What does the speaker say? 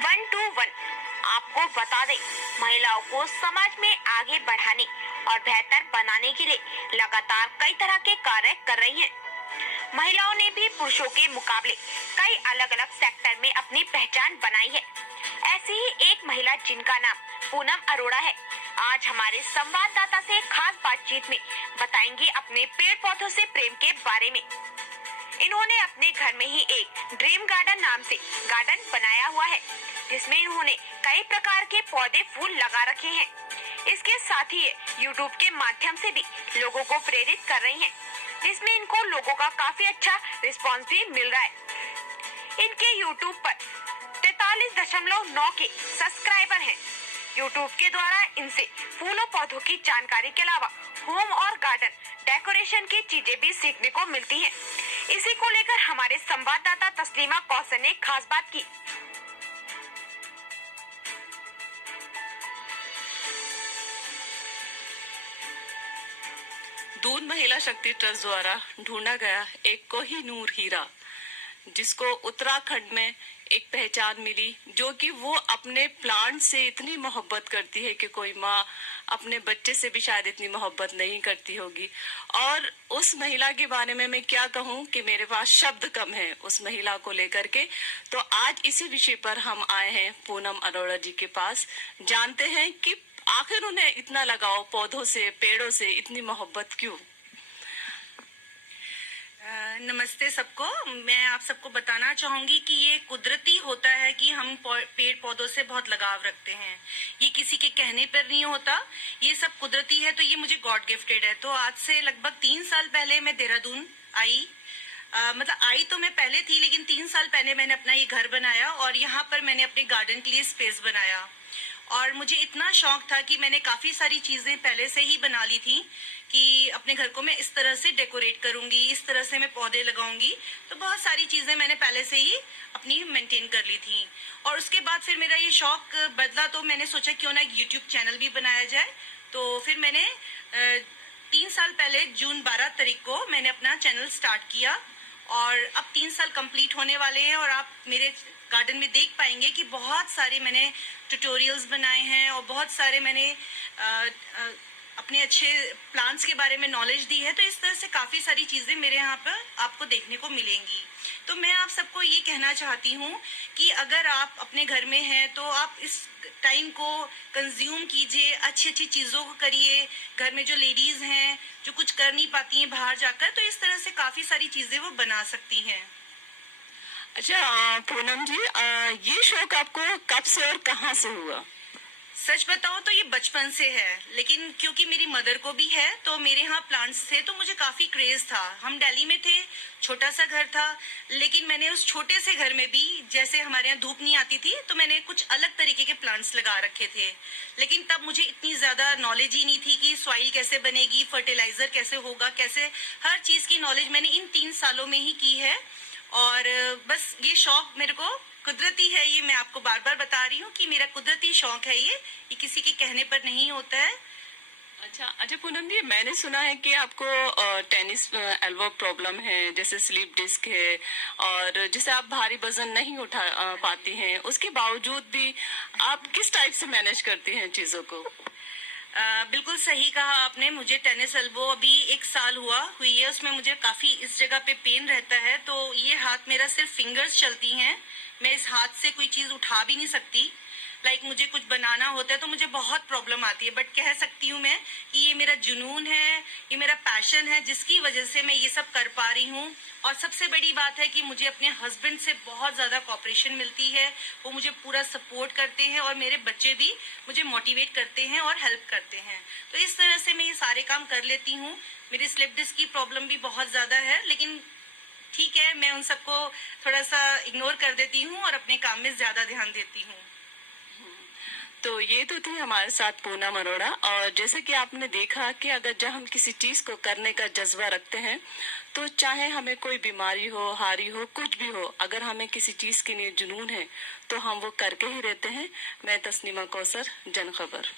121 आपको बता दें, महिलाओं को समाज में आगे बढ़ाने और बेहतर बनाने के लिए लगातार कई तरह के कार्य कर रही हैं। महिलाओं ने भी पुरुषों के मुकाबले कई अलग अलग सेक्टर में अपनी पहचान बनाई है। ऐसी ही एक महिला जिनका नाम पूनम अरोड़ा है, आज हमारे संवाददाता से खास बातचीत में बताएंगे अपने पेड़ पौधों से प्रेम के बारे में। इन्होंने अपने घर में ही एक ड्रीम गार्डन नाम से गार्डन बनाया हुआ है, जिसमें इन्होंने कई प्रकार के पौधे फूल लगा रखे हैं। इसके साथ ही यूट्यूब के माध्यम से भी लोगों को प्रेरित कर रही हैं, जिसमें इनको लोगों का काफी अच्छा रिस्पांस भी मिल रहा है। इनके यूट्यूब पर 43.9 के सब्सक्राइबर हैं। यूट्यूब के द्वारा इनसे फूलों पौधों की जानकारी के अलावा होम और गार्डन डेकोरेशन की चीजें भी सीखने को मिलती हैं। इसी को लेकर हमारे संवाददाता तस्लीमा कौसर ने खास बात की। दून महिला शक्ति ट्रस्ट द्वारा ढूंढा गया एक कोहिनूर हीरा, जिसको उत्तराखंड में एक पहचान मिली, जो कि वो अपने प्लांट से इतनी मोहब्बत करती है कि कोई माँ अपने बच्चे से भी शायद इतनी मोहब्बत नहीं करती होगी। और उस महिला के बारे में मैं क्या कहूँ कि मेरे पास शब्द कम है उस महिला को लेकर के। तो आज इसी विषय पर हम आए हैं पूनम अरोड़ा जी के पास, जानते हैं कि आखिर उन्हें इतना लगाव पौधों से, पेड़ों से, इतनी मोहब्बत क्यों। नमस्ते सबको। मैं आप सबको बताना चाहूंगी कि ये कुदरती होता है कि हम पेड़ पौधों से बहुत लगाव रखते हैं। ये किसी के कहने पर नहीं होता, ये सब कुदरती है। तो ये मुझे गॉड गिफ्टेड है। तो आज से लगभग 3 साल पहले मैं देहरादून आई। मतलब आई तो मैं पहले थी, लेकिन 3 साल पहले मैंने अपना ये घर बनाया और यहाँ पर मैंने अपने गार्डन के लिए स्पेस बनाया। और मुझे इतना शौक था कि मैंने काफी सारी चीजें पहले से ही बना ली थी कि अपने घर को मैं इस तरह से डेकोरेट करूंगी, इस तरह से मैं पौधे लगाऊंगी। तो बहुत सारी चीजें मैंने पहले से ही अपनी मेंटेन कर ली थी। और उसके बाद फिर मेरा ये शौक बदला, तो मैंने सोचा क्यों ना एक यूट्यूब चैनल भी बनाया जाए। तो फिर मैंने 3 साल पहले जून 12 तारीख को मैंने अपना चैनल स्टार्ट किया और अब 3 साल कंप्लीट होने वाले हैं। और आप मेरे गार्डन में देख पाएंगे कि बहुत सारे मैंने ट्यूटोरियल्स बनाए हैं और बहुत सारे मैंने अपने अच्छे प्लांट्स के बारे में नॉलेज दी है। तो इस तरह से काफ़ी सारी चीज़ें मेरे यहाँ पर आपको देखने को मिलेंगी। तो मैं आप सबको ये कहना चाहती हूँ कि अगर आप अपने घर में हैं तो आप इस टाइम को कंज्यूम कीजिए, अच्छी अच्छी चीज़ों को करिए। घर में जो लेडीज़ हैं जो कुछ कर नहीं पाती हैं बाहर जाकर, तो इस तरह से काफ़ी सारी चीज़ें वो बना सकती हैं। अच्छा पूनम जी, ये शौक आपको कब से और कहाँ से हुआ? सच बताओ तो ये बचपन से है, लेकिन क्योंकि मेरी मदर को भी है तो मेरे यहाँ प्लांट्स थे, तो मुझे काफी क्रेज था। हम दिल्ली में थे, छोटा सा घर था, लेकिन मैंने उस छोटे से घर में भी, जैसे हमारे यहाँ धूप नहीं आती थी, तो मैंने कुछ अलग तरीके के प्लांट्स लगा रखे थे। लेकिन तब मुझे इतनी ज्यादा नॉलेज ही नहीं थी कि सॉइल कैसे बनेगी, फर्टिलाइजर कैसे होगा, कैसे हर चीज की नॉलेज मैंने इन 3 सालों में ही की है। और बस ये शौक मेरे को कुदरती है, ये मैं आपको बार बार बता रही हूँ कि मेरा कुदरती शौक है। ये किसी के कहने पर नहीं होता है। अच्छा पूनम जी, मैंने सुना है कि आपको टेनिस एल्बो प्रॉब्लम है, जैसे स्लीप डिस्क है, और जिसे आप भारी वजन नहीं उठा पाती हैं, उसके बावजूद भी आप किस टाइप से मैनेज करती हैं चीजों को? बिल्कुल सही कहा आपने। मुझे टेनिस एल्बो अभी 1 साल हुई है। उसमें मुझे काफी इस जगह पे पेन रहता है। तो ये हाथ मेरा सिर्फ फिंगर्स चलती हैं, मैं इस हाथ से कोई चीज उठा भी नहीं सकती। मुझे कुछ बनाना होता है तो मुझे बहुत प्रॉब्लम आती है। बट कह सकती हूँ मैं कि ये मेरा जुनून है, ये मेरा पैशन है, जिसकी वजह से मैं ये सब कर पा रही हूँ। और सबसे बड़ी बात है कि मुझे अपने हस्बैंड से बहुत ज्यादा कॉपरेशन मिलती है। वो मुझे पूरा सपोर्ट करते हैं और मेरे बच्चे भी मुझे मोटिवेट करते हैं और हेल्प करते हैं। तो इस तरह से मैं ये सारे काम कर लेती हूँ। मेरी स्लिप डिस्क की प्रॉब्लम भी बहुत ज्यादा है, लेकिन ठीक है, मैं उन सबको थोड़ा सा इग्नोर कर देती हूँ और अपने काम में ज्यादा ध्यान देती हूँ। तो ये तो थी हमारे साथ पूनम अरोड़ा। और जैसे कि आपने देखा कि अगर जब हम किसी चीज को करने का जज्बा रखते हैं, तो चाहे हमें कोई बीमारी हो, हारी हो, कुछ भी हो, अगर हमें किसी चीज के लिए जुनून है तो हम वो करके ही रहते हैं। मैं तस्नीमा कौसर, जन खबर।